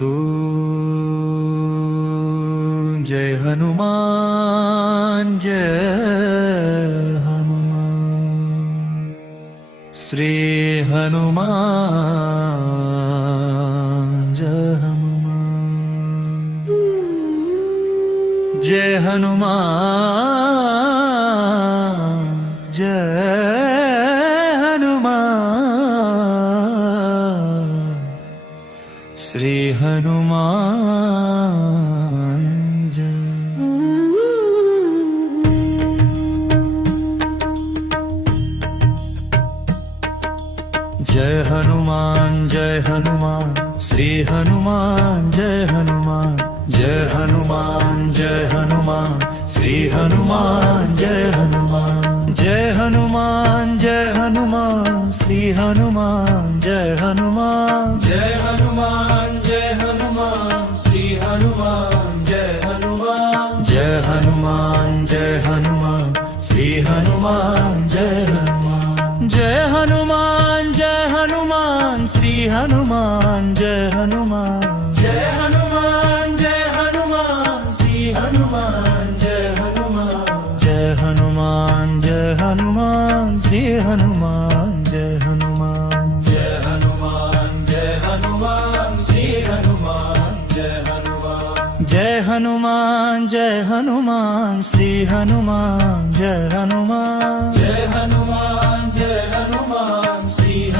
तू जय हनुमान जय हनुमान श्री हनुमान जय हनुमान जय हनुमान जय हनुमान श्री हनुमान जय हनुमान जय हनुमान श्री हनुमान जय हनुमान जय हनुमान जय हनुमान श्री हनुमान जय हनुमान जय हनुमान जय हनुमान श्री हनुमान जय हनुमान जय हनुमान जय हनुमान श्री हनुमान जय हनुमान जय हनुमान जय हनुमान श्री हनुमान जय हनुमान जय हनुमान जय हनुमान श्री हनुमान जय हनुमान जय हनुमान जय हनुमान श्री हनुमान जय हनुमान जय हनुमान जय हनुमान श्री हनुमान जय हनुमान जय हनुमान जय हनुमान श्री हनुमान जय हनुमान जय हनुमान जय हनुमान श्री हनुमान जय हनुमान जय हनुमान जय हनुमान श्री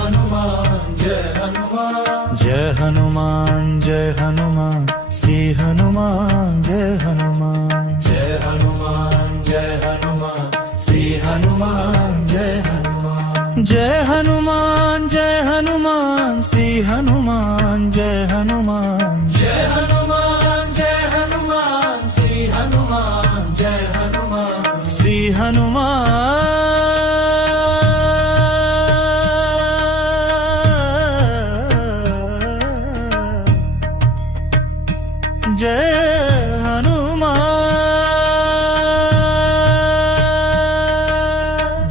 हनुमान जय हनुमान जय हनुमान जय हनुमान श्री हनुमान जय हनुमान जय हनुमान जय हनुमान श्री हनुमान जय हनुमान जय हनुमान जय हनुमान श्री हनुमान जय हनुमान जय हनुमान जय हनुमान श्री हनुमान जय हनुमान श्री हनुमान जय हनुमान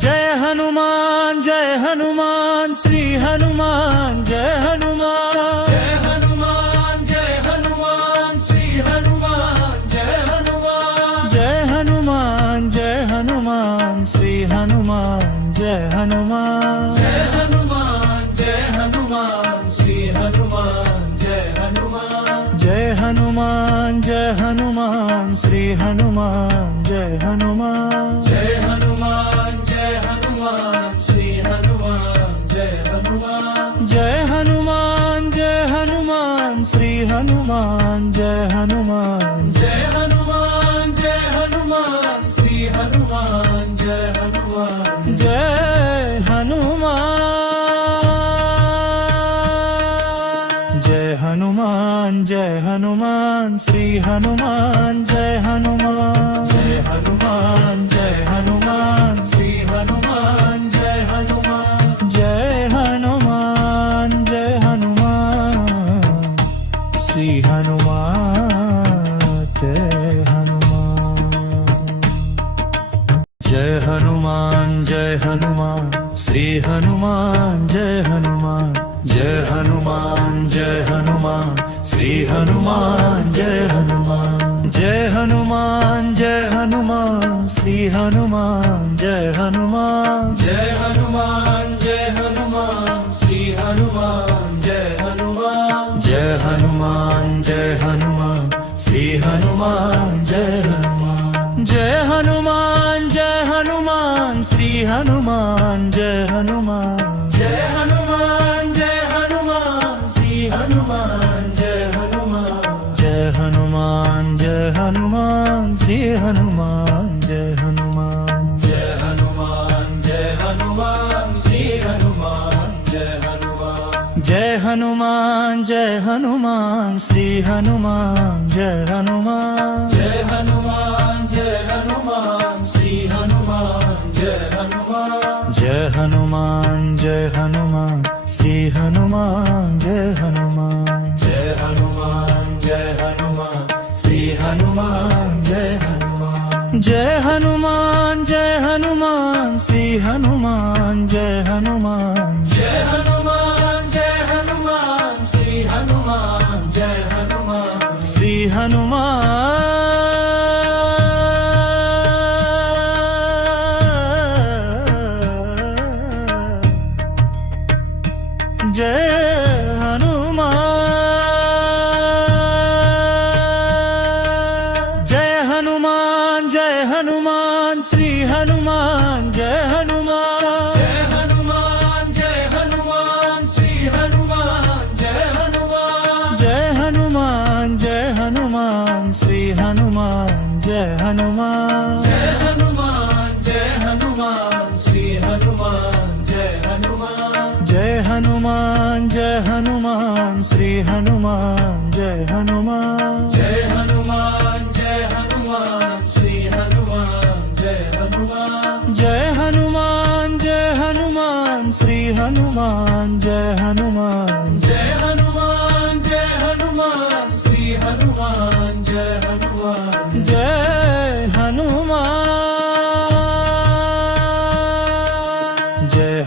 जय हनुमान जय हनुमान श्री हनुमान जय हनुमान जय हनुमान जय हनुमान श्री हनुमान जय हनुमान जय हनुमान जय हनुमान श्री हनुमान जय हनुमान जय हनुमान जय हनुमान श्री हनुमान जय हनुमान जय हनुमान जय हनुमान श्री हनुमान जय हनुमान जय हनुमान जय हनुमान श्री हनुमान जय हनुमान जय हनुमान जय हनुमान श्री हनुमान जय हनुमान जय हनुमान जय हनुमान श्री हनुमान जय हनुमान जय हनुमान जय हनुमान जय हनुमान श्री हनुमान जय हनुमान जय हनुमान जय हनुमान श्री हनुमान जय हनुमान जय हनुमान जय हनुमान श्री हनुमान जय हनुमान जय हनुमान जय हनुमान श्री हनुमान जय हनुमान जय हनुमान जय हनुमान श्री हनुमान जय हनुमान जय हनुमान जय हनुमान श्री हनुमान जय हनुमान जय हनुमान जय हनुमान श्री हनुमान जय हनुमान जय हनुमान जय हनुमान श्री हनुमान जय हनुमान जय हनुमान जय हनुमान श्री हनुमान जय हनुमान जय हनुमान जय हनुमान श्री हनुमान जय हनुमान जय हनुमान जय हनुमान श्री हनुमान जय हनुमान जय हनुमान जय हनुमान श्री हनुमान जय हनुमान जय हनुमान जय हनुमान श्री हनुमान जय हनुमान जय हनुमान जय हनुमान श्री हनुमान जय हनुमान जय हनुमान जय हनुमान श्री हनुमान जय हनुमान जय हनुमान जय हनुमान श्री हनुमान जय हनुमान जय हनुमान जय हनुमान श्री हनुमान जय हनुमान जय हनुमान जय हनुमान श्री हनुमान जय हनुमान जय हनुमान जय हनुमान जय हनुमान श्री हनुमान जय हनुमान जय हनुमान जय हनुमान श्री हनुमान जय हनुमान जय हनुमान जय हनुमान श्री हनुमान जय हनुमान जय हनुमान जय हनुमान श्री हनुमान जय हनुमान जय हनुमान जय हनुमान श्री हनुमान जय हनुमान जय हनुमान जय हनुमान श्री हनुमान जय हनुमान जय हनुमान जय हनुमान श्री हनुमान जय हनुमान जय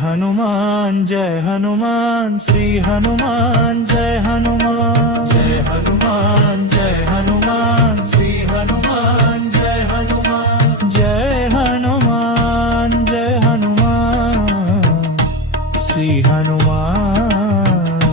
हनुमान जय हनुमान श्री हनुमान जय हनुमान जय हनुमान जय हनुमान जय हनुमान श्री हनुमान जय हनुमान जय हनुमान जय हनुमान श्री हनुमान जय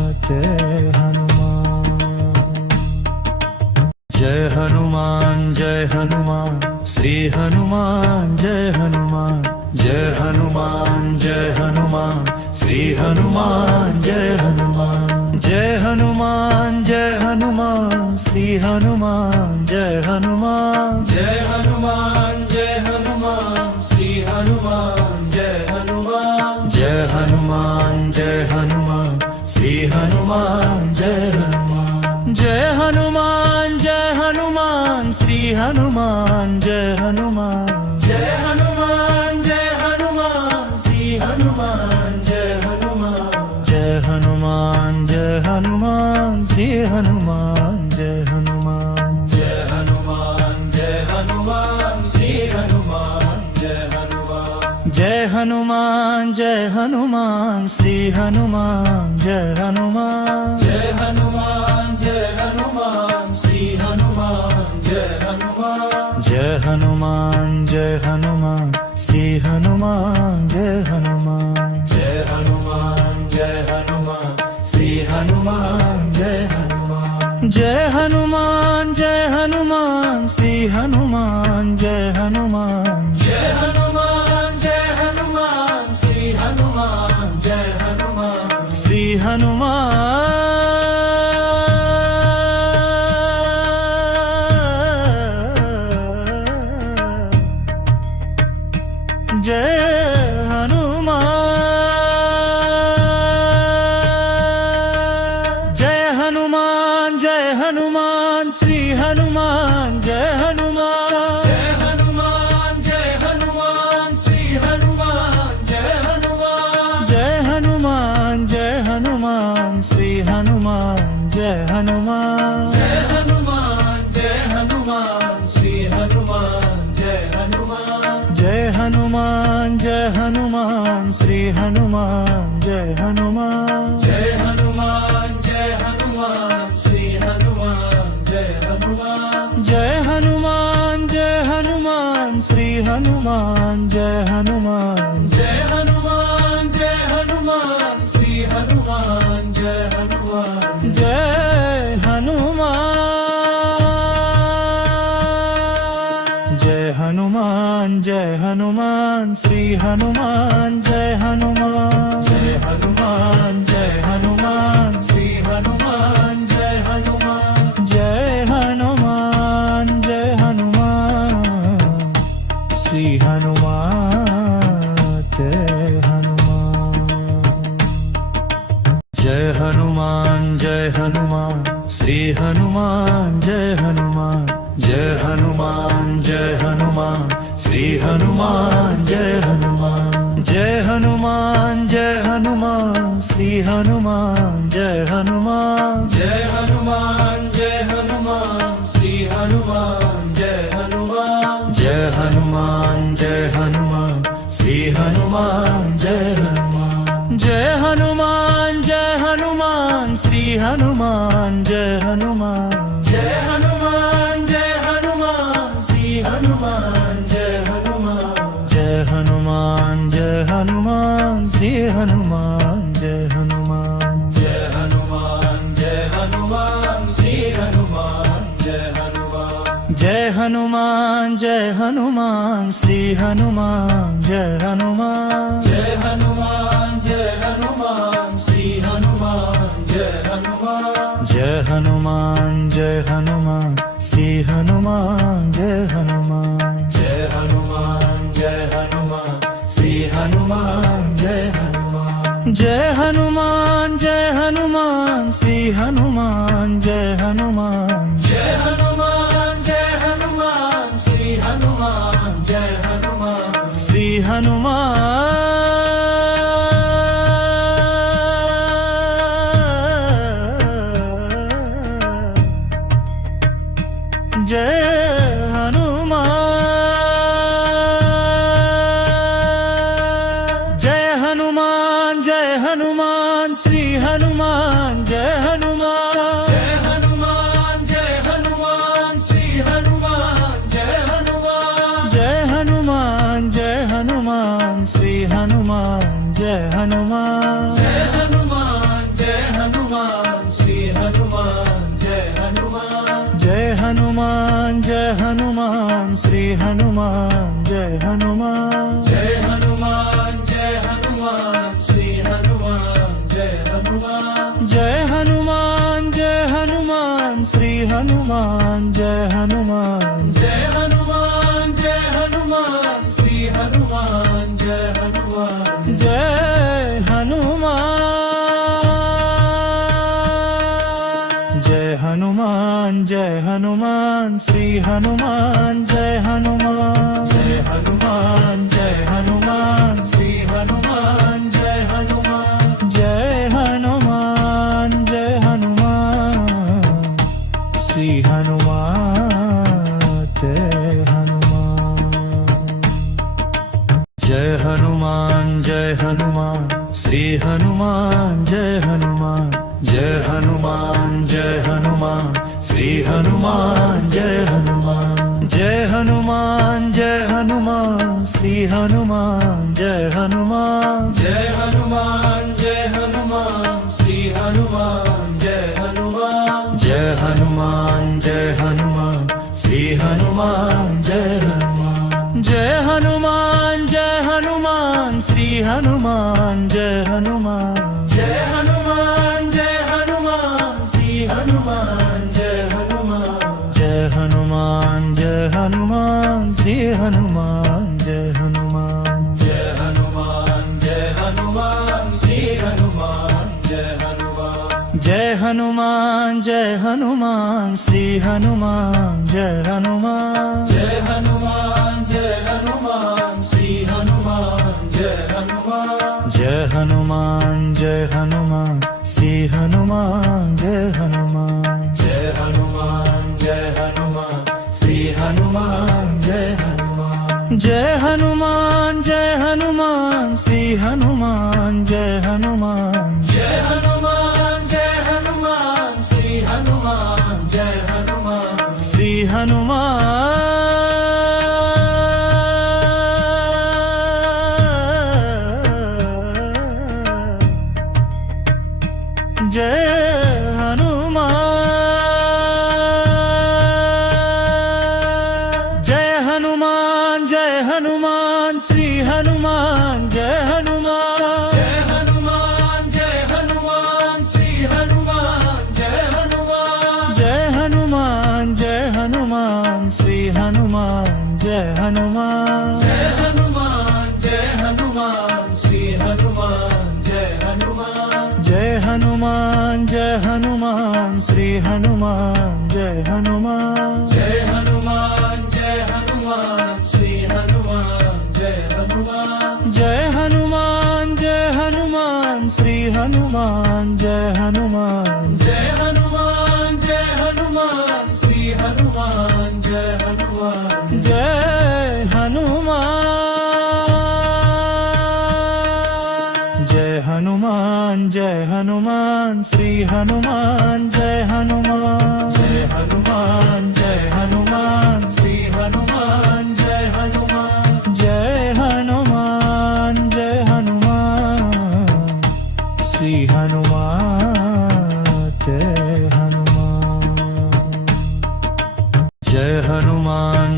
हनुमान जय हनुमान जय हनुमान श्री हनुमान जय हनुमान जय हनुमान जय हनुमान श्री हनुमान जय हनुमान जय हनुमान जय हनुमान श्री हनुमान जय हनुमान जय हनुमान जय हनुमान श्री हनुमान जय हनुमान जय हनुमान जय हनुमान श्री हनुमान जय हनुमान जय हनुमान जय हनुमान श्री हनुमान जय हनुमान जय हनुमान जय हनुमान श्री हनुमान जय हनुमान जय हनुमान जय हनुमान श्री हनुमान जय हनुमान जय हनुमान जय हनुमान श्री हनुमान जय हनुमान जय हनुमान जय हनुमान श्री हनुमान जय हनुमान जय हनुमान जय हनुमान श्री हनुमान जय हनुमान जय हनुमान जय हनुमान श्री हनुमान जय हनुमान जय हनुमान जय हनुमान श्री हनुमान जय हनुमान जय हनुमान जय हनुमान श्री हनुमान जय हनुमान जय हनुमान जय हनुमान श्री हनुमान जय हनुमान जय हनुमान जय हनुमान श्री हनुमान जय हनुमान श्री हनुमान जय हनुमान जय हनुमान जय हनुमान श्री हनुमान जय हनुमान जय हनुमान जय हनुमान श्री हनुमान जय हनुमान जय हनुमान जय हनुमान श्री हनुमान जय हनुमान जय हनुमान जय हनुमान श्री हनुमान जय हनुमान जय हनुमान जय हनुमान श्री हनुमान जय हनुमान जय हनुमान जय हनुमान श्री हनुमान जय हनुमान जय हनुमान जय हनुमान श्री हनुमान जय हनुमान जय हनुमान जय हनुमान श्री हनुमान जय हनुमान जय हनुमान जय हनुमान जय हनुमान श्री हनुमान जय हनुमान जय हनुमान जय हनुमान श्री हनुमान जय हनुमान जय हनुमान जय हनुमान श्री हनुमान जय हनुमान जय हनुमान जय हनुमान श्री हनुमान जय हनुमान जय हनुमान जय हनुमान श्री हनुमान जय हनुमान जय हनुमान जय हनुमान श्री हनुमान जय हनुमान जय हनुमान जय हनुमान श्री हनुमान जय हनुमान जय हनुमान जय हनुमान श्री हनुमान जय हनुमान जय हनुमान जय हनुमान श्री हनुमान जय हनुमान जय हनुमान जय हनुमान श्री हनुमान जय हनुमान जय हनुमान जय हनुमान श्री हनुमान जय हनुमान હનુમાન જય હનુમાન શ્રી હનુમાન જય હનુમાન જય હનુમાન જય હનુમાન શ્રી હનુમાન જય હનુમાન જય હનુમાન જય હનુમાન શ્રી હનુમાન જય હનુમાન જય હનુમાન જય હનુમાન શ્રી હનુમાન જય હનુમાન જય હનુમાન જય હનુમાન શ્રી હનુમાન જય હનુમાન જય હનુમાન જય હનુમાન શ્રી હનુમાન જય હનુમાન શ્રી હનુમાન જય હનુમાન જય હનુમાન જય હનુમાન શ્રી હનુમાન જય હનુમાન જય હનુમાન જય હનુમાન શ્રી હનુમાન જય હનુમાન જય હનુમાન જય હનુમાન શ્રી હનુમાન જય હનુમાન જય હનુમાન જય હનુમાન શ્રી હનુમાન જય હનુમાન જય હનુમાન જય હનુમાન શ્રી હનુમાન જય હનુમાન જય હનુમાન જય હનુમાન શ્રી હનુમાન જય હનુમાન જય હનુમાન જય હનુમાન શ્રી હનુમાન જય હનુમાન જય હનુમાન જય હનુમાન શ્રી હનુમાન જય હનુમાન જય હનુમાન જય હનુમાન જય હનુમાન શ્રી હનુમાન જય હનુમાન જય હનુમાન જય હનુમાન શ્રી હનુમાન જય હનુમાન જય હનુમાન જય હનુમાન શ્રી હનુમાન તે હનુમાન જય હનુમાન જય હનુમાન શ્રી હનુમાન જય હનુમાન જય હનુમાન જય હનુમાન શ્રી હનુમાન જય હનુમાન જય હનુમાન જય હનુમાન શ્રી હનુમાન જય હનુમાન જય હનુમાન જય હનુમાન શ્રી હનુમાન જય હનુમાન જય હનુમાન જય હનુમાન શ્રી હનુમાન જય હનુમાન જય હનુમાન જય હનુમાન શ્રી હનુમાન જય હનુમાન જય હનુમાન જય હનુમાન શ્રી હનુમાન જય હનુમાન જય હનુમાન જય હનુમાન શ્રી હનુમાન જય હનુમાન જય હનુમાન જય હનુમાન શ્રી હનુમાન જય હનુમાન જય હનુમાન જય હનુમાન શ્રી હનુમાન જય હનુમાન જય હનુમાન જય હનુમાન શ્રી હનુમાન જય હનુમાન જય હનુમાન જય હનુમાન શ્રી હનુમાન જય હનુમાન જય હનુમાન જય હનુમાન શ્રી હનુમાન જય હનુમાન જય હનુમાન જય હનુમાન શ્રી હનુમાન જય હનુમાન જય હનુમાન જય હનુમાન શ્રી હનુમાન જય હનુમાન શ્રી હનુમાન જય હનુમાન જય હનુમાન જય હનુમાન શ્રી હનુમાન જય હનુમાન જય હનુમાન જય હનુમાન શ્રી હનુમાન જય હનુમાન જય હનુમાન જય હનુમાન શ્રી હનુમાન જય હનુમાન જય હનુમાન જય હનુમાન શ્રી હનુમાન જય હનુમાન જય હનુમાન જય હનુમાન શ્રી હનુમાન જય હનુમાન જય હનુમાન જય હનુમાન શ્રી હનુમાન જય હનુમાન જય હનુમાન જય હનુમાન શ્રી હનુમાન જય હનુમાન જય હનુમાન જય હનુમાન શ્રી હનુમાન જય હનુમાન જય હનુમાન જય હનુમાન જય હનુમાન શ્રી હનુમાન જય હનુમાન જય હનુમાન જય હનુમાન શ્રી હનુમાન જય હનુમાન જય હનુમાન જય હનુમાન શ્રી હનુમાન તે હનુમાન जय हनुमान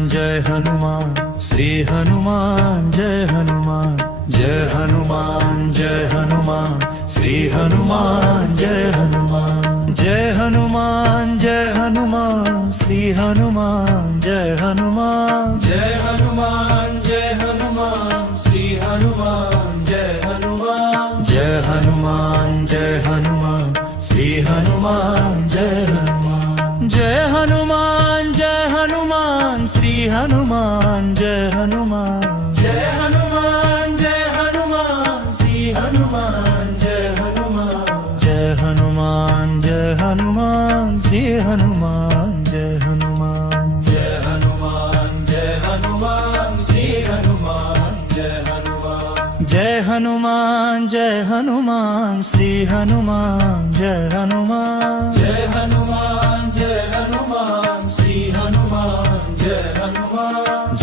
श्री हनुमान जय हनुमान जय हनुमान जय हनुमान श्री हनुमान जय हनुमान जय हनुमान जय हनुमान श्री हनुमान जय हनुमान जय हनुमान जय हनुमान श्री हनुमान जय हनुमान जय हनुमान जय हनुमान श्री हनुमान जय हनुमान जय हनुमान जय हनुमान श्री हनुमान जय हनुमान जय हनुमान जय हनुमान श्री हनुमान जय हनुमान जय हनुमान जय हनुमान श्री हनुमान जय हनुमान जय हनुमान जय हनुमान श्री हनुमान जय हनुमान जय हनुमान जय हनुमान श्री हनुमान जय हनुमान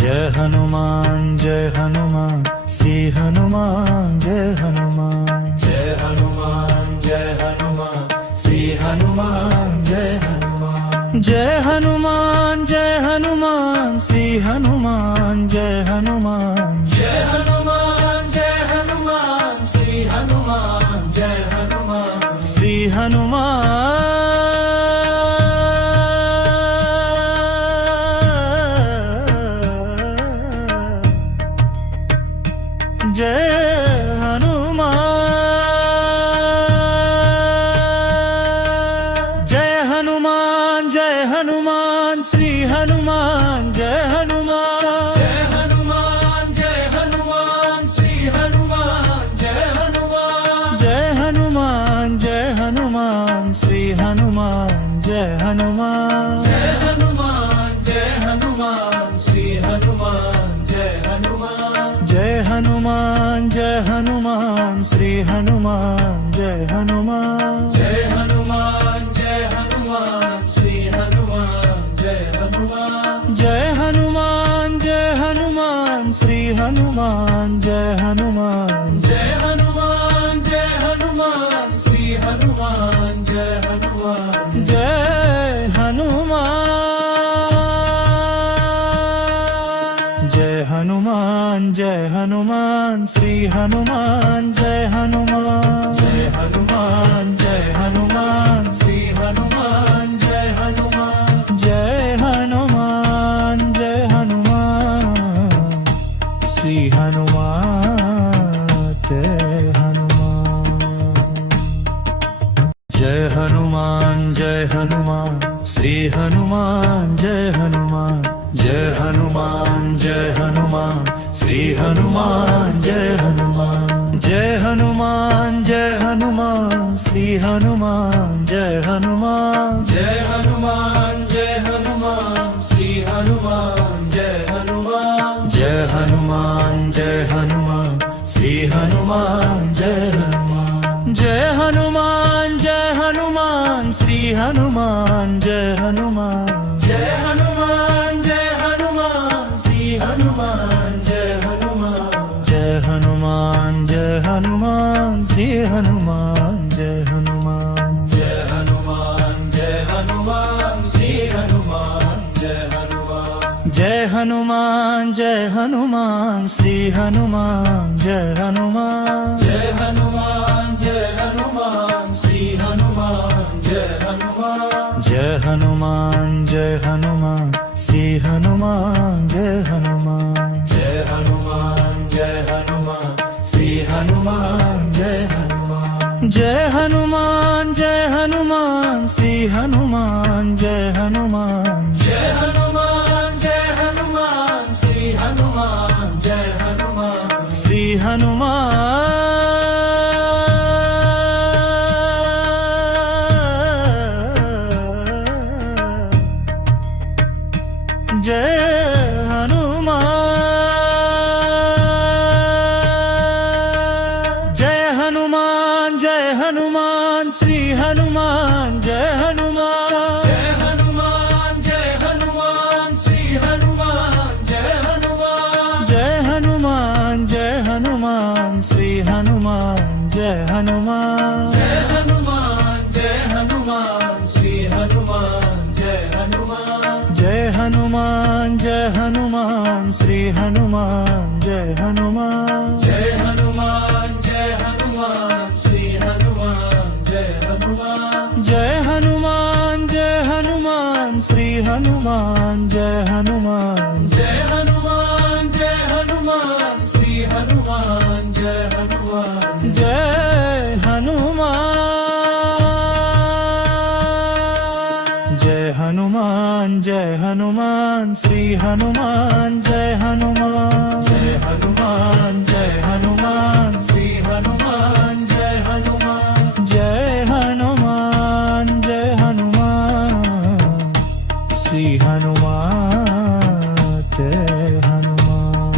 जय हनुमान जय हनुमान श्री हनुमान जय हनुमान जय हनुमान जय हनुमान श्री हनुमान जय हनुमान जय हनुमान जय हनुमान श्री हनुमान जय हनुमान जय हनुमान जय हनुमान श्री हनुमान जय हनुमान जय हनुमान जय हनुमान श्री हनुमान जय हनुमान श्री हनुमान जय हनुमान जय हनुमान जय हनुमान श्री हनुमान जय हनुमान जय हनुमान जय हनुमान श्री हनुमान जय हनुमान जय हनुमान जय हनुमान श्री हनुमान जय हनुमान जय हनुमान जय हनुमान श्री हनुमान जय हनुमान जय हनुमान जय हनुमान श्री हनुमान जय हनुमान जय हनुमान जय हनुमान श्री हनुमान जय हनुमान जय हनुमान जय हनुमान श्री हनुमान जय हनुमान जय हनुमान जय हनुमान श्री हनुमान जय हनुमान जय हनुमान जय हनुमान जय हनुमान श्री हनुमान जय हनुमान जय हनुमान जय हनुमान श्री हनुमान जय हनुमान जय हनुमान जय हनुमान श्री हनुमान जय हनुमान जय हनुमान जय हनुमान श्री हनुमान जय हनुमान जय हनुमान जय हनुमान श्री हनुमान जय हनुमान जय हनुमान जय हनुमान श्री हनुमान जय हनुमान जय हनुमान जय हनुमान श्री हनुमान जय हनुमान जय हनुमान जय हनुमान श्री हनुमान जय हनुमान जय हनुमान जय हनुमान श्री हनुमान जय हनुमान जय हनुमान जय हनुमान श्री हनुमान जय हनुमान जय हनुमान जय हनुमान श्री हनुमान जय हनुमान जय हनुमान जय हनुमान श्री हनुमान जय हनुमान जय हनुमान जय हनुमान श्री हनुमान जय हनुमान जय हनुमान जय हनुमान श्री हनुमान जय हनुमान जय हनुमान जय हनुमान श्री हनुमान जय हनुमान जय हनुमान जय हनुमान श्री हनुमान जय हनुमान जय हनुमान जय हनुमान श्री हनुमान जय हनुमान जय हनुमान जय हनुमान श्री हनुमान जय हनुमान श्री हनुमान जय हनुमान जय हनुमान जय हनुमान श्री हनुमान जय हनुमान जय हनुमान जय हनुमान श्री हनुमान जय हनुमान जय हनुमान जय हनुमान श्री हनुमान जय हनुमान जय हनुमान जय हनुमान श्री हनुमान जय हनुमान जय हनुमान जय हनुमान श्री हनुमान जय हनुमान जय हनुमान जय हनुमान श्री हनुमान जय हनुमान जय हनुमान जय हनुमान श्री हनुमान जय हनुमान जय हनुमान जय हनुमान श्री हनुमान जय हनुमान जय हनुमान जय हनुमान जय हनुमान श्री हनुमान जय हनुमान जय हनुमान जय हनुमान श्री हनुमान जय हनुमान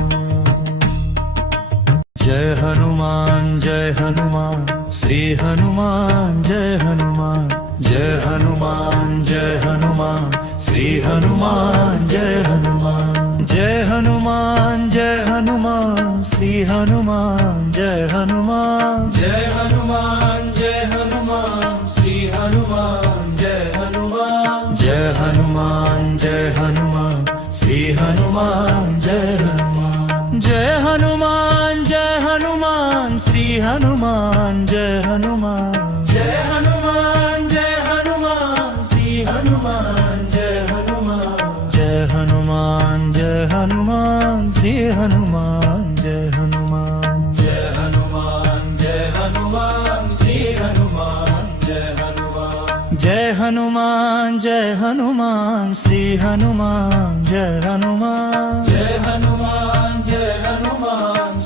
जय हनुमान जय हनुमान श्री हनुमान जय हनुमान जय हनुमान जय हनुमान श्री हनुमान जय हनुमान जय हनुमान जय हनुमान श्री हनुमान जय हनुमान जय हनुमान जय हनुमान श्री हनुमान जय हनुमान जय हनुमान जय हनुमान श्री हनुमान जय हनुमान जय हनुमान जय हनुमान श्री हनुमान जय हनुमान जय हनुमान जय हनुमान श्री हनुमान जय हनुमान जय हनुमान जय हनुमान श्री हनुमान जय हनुमान जय हनुमान जय हनुमान श्री हनुमान जय हनुमान जय हनुमान जय हनुमान श्री हनुमान जय हनुमान जय हनुमान जय हनुमान श्री हनुमान जय हनुमान जय हनुमान जय हनुमान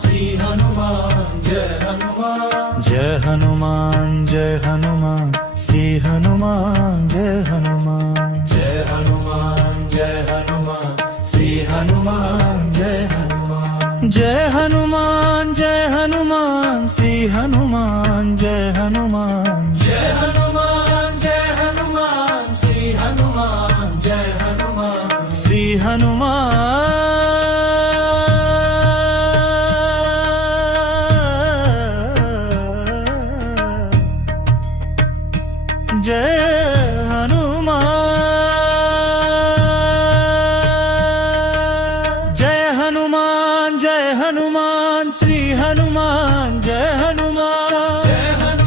श्री हनुमान जय हनुमान जय हनुमान जय हनुमान श्री हनुमान जय हनुमान जय हनुमान जय हनुमान श्री हनुमान जय हनुमान जय हनुमान जय हनुमान श्री हनुमान जय हनुमान जय हनुमान जय हनुमान श्री हनुमान जय हनुमान श्री हनुमान जय हनुमान जय हनुमान जय हनुमान श्री हनुमान जय हनुमान जय हनुमान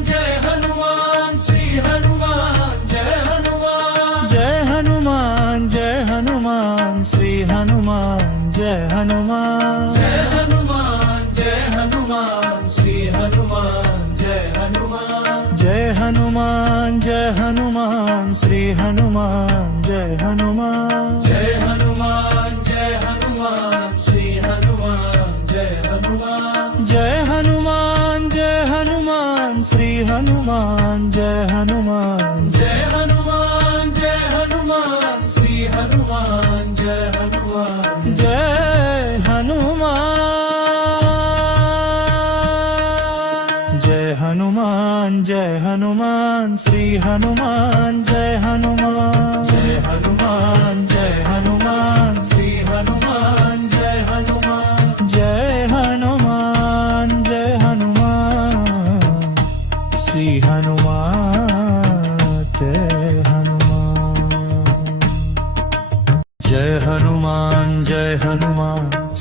जय हनुमान श्री हनुमान जय हनुमान जय हनुमान जय हनुमान श्री हनुमान जय हनुमान जय हनुमान जय हनुमान श्री हनुमान जय हनुमान जय हनुमान जय हनुमान श्री हनुमान जय हनुमान जय हनुमान जय हनुमान श्री हनुमान जय हनुमान जय हनुमान जय हनुमान श्री हनुमान जय हनुमान जय हनुमान जय हनुमान श्री हनुमान जय हनुमान जय हनुमान जय हनुमान जय हनुमान श्री हनुमान जय हनुमान जय हनुमान जय हनुमान श्री हनुमान जय हनुमान जय हनुमान जय हनुमान श्री हनुमान जय हनुमान जय हनुमान जय हनुमान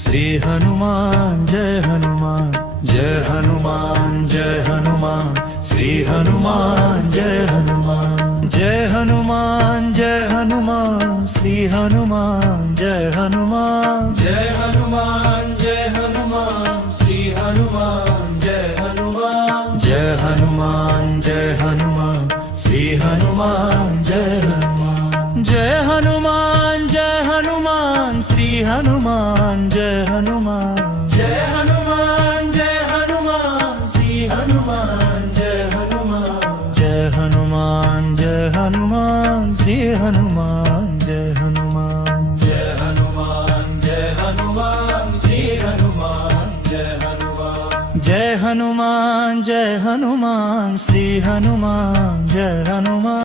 श्री हनुमान जय हनुमान जय हनुमान जय हनुमान श्री हनुमान जय हनुमान जय हनुमान जय हनुमान श्री हनुमान जय हनुमान जय हनुमान जय हनुमान श्री हनुमान जय हनुमान जय हनुमान जय हनुमान श्री हनुमान जय हनुमान जय हनुमान जय हनुमान श्री हनुमान जय हनुमान जय हनुमान जय हनुमान श्री हनुमान जय हनुमान जय हनुमान जय हनुमान श्री हनुमान जय हनुमान जय हनुमान जय हनुमान श्री हनुमान जय हनुमान जय हनुमान जय हनुमान श्री हनुमान जय हनुमान।